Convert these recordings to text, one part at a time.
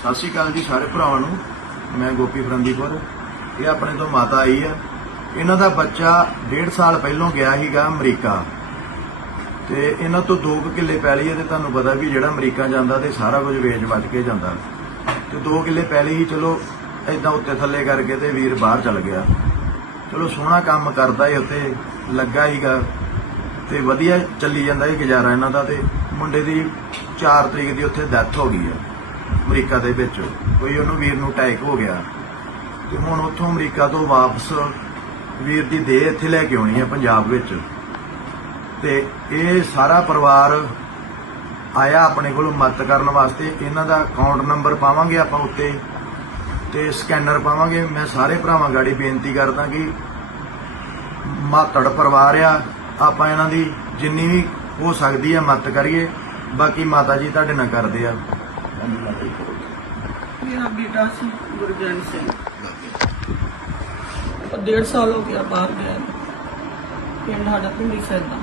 ਸਤਿ ਸ਼੍ਰੀ ਅਕਾਲ ਜੀ ਸਾਰੇ ਭਰਾਵਾਂ ਨੂੰ। ਮੈਂ ਗੋਪੀ ਫਰੰਦੀਪੁਰ। ਇਹ ਆਪਣੇ ਤੋਂ ਮਾਤਾ ਆਈ ਆ। ਇਹਨਾਂ ਦਾ ਬੱਚਾ ਡੇਢ ਸਾਲ ਪਹਿਲੋਂ ਗਿਆ ਸੀਗਾ ਅਮਰੀਕਾ। ਤੇ ਇਹਨਾਂ ਤੋਂ 2 ਕਿੱਲੇ ਪੈਲੀ ਹੈ ਤੇ ਤੁਹਾਨੂੰ ਪਤਾ ਵੀ ਜਿਹੜਾ ਅਮਰੀਕਾ ਜਾਂਦਾ ਤੇ ਸਾਰਾ ਕੁਝ ਵੇਚ ਵੱਜ ਕੇ ਜਾਂਦਾ। ਤੇ 2 ਕਿੱਲੇ ਪੈਲੀ ਹੀ ਚਲੋ ਐਦਾਂ ਉੱਤੇ ਥੱਲੇ ਕਰਕੇ ਤੇ ਵੀਰ ਬਾਹਰ ਚਲ ਗਿਆ। ਚਲੋ ਸੋਹਣਾ ਕੰਮ ਕਰਦਾ ਏ ਉੱਤੇ ਲੱਗਾ ਹੀਗਾ ਤੇ ਵਧੀਆ ਚੱਲੀ ਜਾਂਦਾ ਇਹ ਗੁਜ਼ਾਰਾ ਇਹਨਾਂ ਦਾ ਤੇ ਮੁੰਡੇ ਦੀ 4 ਤਰੀਕ ਦੀ ਉੱਥੇ ਡੈਥ ਹੋ ਗਈ ਆ। ਅਮਰੀਕਾ ਦੇ ਵਿੱਚ। ਕੋਈ ਉਹਨੂੰ ਵੀਰ ਨੂੰ ਅਟੈਕ ਹੋ ਗਿਆ। ਤੇ ਹੁਣ ਉੱਥੋਂ ਅਮਰੀਕਾ ਤੋਂ ਵਾਪਸ ਵੀਰ ਦੀ ਦੇਹ ਇੱਥੇ ਲੈ ਕੇ ਆਉਣੀ ਹੈ ਪੰਜਾਬ ਵਿੱਚ। ਤੇ ਇਹ ਸਾਰਾ ਪਰਿਵਾਰ ਆਇਆ ਆਪਣੇ ਕੋਲ ਮਦਦ ਕਰਨ ਵਾਸਤੇ। ਇਹਨਾਂ ਦਾ ਅਕਾਊਂਟ ਨੰਬਰ ਪਾਵਾਂਗੇ ਆਪਾਂ ਉੱਤੇ ਤੇ ਸਕੈਨਰ ਪਾਵਾਂਗੇ। ਮੈਂ ਸਾਰੇ ਭਰਾਵਾਂ ਗਾੜੀ ਬੇਨਤੀ ਕਰਦਾ ਕਿ ਮਾਤੜ ਪਰਿਵਾਰ ਆ, ਆਪਾਂ ਇਹਨਾਂ ਦੀ ਜਿੰਨੀ ਵੀ ਹੋ ਸਕਦੀ ਹੈ ਮਦਦ ਕਰੀਏ। ਬਾਕੀ ਮਾਤਾ ਜੀ ਤੁਹਾਡੇ ਨਾਲ ਕਰਦੇ ਆ। ਮੇਰਾ ਬੇਟਾ ਸੀ ਗੁਰਜਨ ਸਿੰਘ। ਉਹ ਡੇਢ ਸਾਲ ਹੋ ਗਿਆ ਬਾਹਰ ਗਿਆ। ਨੂੰ। ਪਿੰਡ ਸਾਡਾ ਪਿੰਡੀ ਸੈਦਾ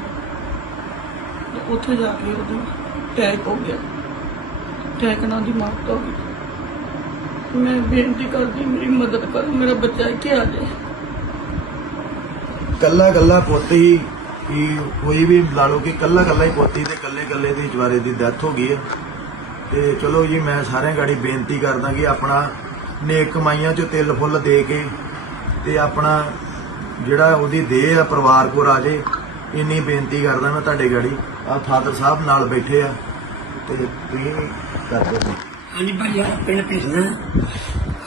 ਤੇ ਉੱਥੇ ਜਾ ਕੇ ਉਹਨੂੰ ਅਟੈਕ ਹੋ ਗਿਆ। ਅਟੈਕ ਨਾਲ ਦੀ ਮੌਤ ਹੋ ਗਈ। ਮੈਂ ਬੇਨਤੀ ਕਰਦੀ ਮੇਰੀ ਮਦਦ ਕਰੋ ਮੇਰਾ ਬੱਚਾ ਇੱਥੇ ਆ ਜਾਏ। ਕੱਲਾ ਕੱਲਾ ਪੁੱਤ ਹੀ ਕਿ ਕੋਈ ਵੀ ਲਾ ਲਓ ਕਿ ਕੱਲਾ ਕੱਲਾ ਹੀ ਪੁੱਤ ਤੇ ਕੱਲੇ ਕੱਲੇ ਦੀ ਜਵਾਰੇ ਦੀ ਡੈਥ ਹੋ ਗਈ ਹੈ। ਤੇ ਚਲੋ ਜੀ, ਮੈਂ ਸਾਰਿਆਂ ਗਾੜੀ ਬੇਨਤੀ ਕਰਦਾ ਕਿ ਆਪਣਾ ਨੇਕ ਕਮਾਈਆਂ ਚ ਤਿਲ ਫੁੱਲ ਦੇ ਕੇ ਤੇ ਆਪਣਾ ਜਿਹੜਾ ਉਹਦੀ ਦੇਹ ਆ, ਪਰਿਵਾਰ ਕੋਲ ਆ ਇੰਨੀ ਬੇਨਤੀ ਕਰਦਾ ਮੈਂ ਤੁਹਾਡੇ ਗਾੜੀ। ਆ ਫਾਦਰ ਸਾਹਿਬ ਨਾਲ ਬੈਠੇ ਆ ਤੇ ਤੁਸੀਂ ਕਰ ਦਿਓ ਹਾਂਜੀ ਭਾਈ ਆ ਪਿੰਡ ਭੇਜਣਾ।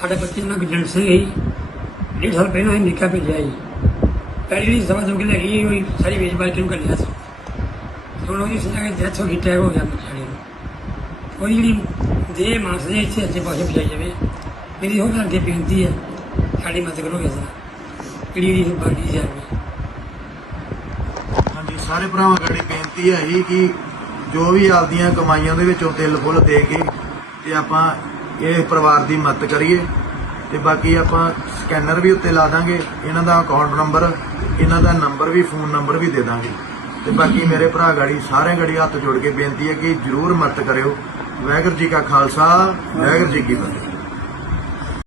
ਸਾਡੇ ਬੱਚੇ ਨਾਲ ਗੁਰਜਨ ਸਿੰਘ ਹੀ ਡੇਢ ਸਾਲ ਪਹਿਲਾਂ ਹੀ ਨਿੱਕਾ ਭੇਜਿਆ ਜੀ। ਪਹਿਲੀ ਜਿਹੜੀ ਸਵਾ ਦੋ ਕਿਲੇ ਹੋਈ ਸਾਰੀ ਵੇਚ ਬਾਲ ਕੇ ਨੂੰ ਕੱਢਿਆ ਸੀ। ਹੁਣ ਉਹਦੀ ਸੁਣਾ ਕੇ ਡੈਥ ਹੋ ਗਈ ਟੈਗ ਹੋ ਗਿਆ ਮਚਾੜੀ ਨੂੰ ਉਹ ਜਿਹੜੀ ਦੇ ਮਾਸ ਦੇ ਇੱਥੇ ਅੱਜੇ ਪਾਸੇ ਪਜਾਈ ਜਾਵੇ, ਮੇਰੀ ਹੋਰ ਅੱਗੇ ਬੇਨਤੀ ਹੈ, ਸਾਡੀ ਮਦਦ ਕਰੋ ਇਸ ਤਰ੍ਹਾਂ। ਜਿਹੜੀ ਇਹਦੀ ਬਾਡੀ ਜਾਵੇ ਹਾਂਜੀ, ਸਾਰੇ ਭਰਾਵਾਂ ਗਾੜੀ ਬੇਨਤੀ ਹੈ ਹੀ ਕਿ ਜੋ ਵੀ ਆਪਦੀਆਂ ਕਮਾਈਆਂ ਦੇ ਵਿੱਚੋਂ ਤਿਲ ਫੁੱਲ ਦੇ ਕੇ ਤੇ ਆਪਾਂ ਇਹ ਪਰਿਵਾਰ ਦੀ ਮਦਦ ਕਰੀਏ ਤੇ ਬਾਕੀ ਆਪਾਂ ਸਕੈਨਰ ਵੀ ਉੱਤੇ ਲਾ ਦਾਂਗੇ, ਇਹਨਾਂ ਦਾ ਅਕਾਊਂਟ ਨੰਬਰ, ਇਹਨਾਂ ਦਾ ਨੰਬਰ ਵੀ, ਫੋਨ ਨੰਬਰ ਵੀ ਦੇ ਦਾਂਗੇ। ਤੇ ਬਾਕੀ ਮੇਰੇ ਭਰਾ ਗਾੜੀ ਸਾਰੇ ਗਾੜੀ ਹੱਥ ਜੋੜ ਕੇ ਬੇਨਤੀ ਹੈ ਕਿ ਜਰੂਰ ਮਦਦ ਕਰਿਓ। ਵਾਹਿਗੁਰੂ ਜੀ ਕਾ ਖਾਲਸਾ ਵਾਹਿਗੁਰੂ ਜੀ ਕੀ ਫਤਿਹ।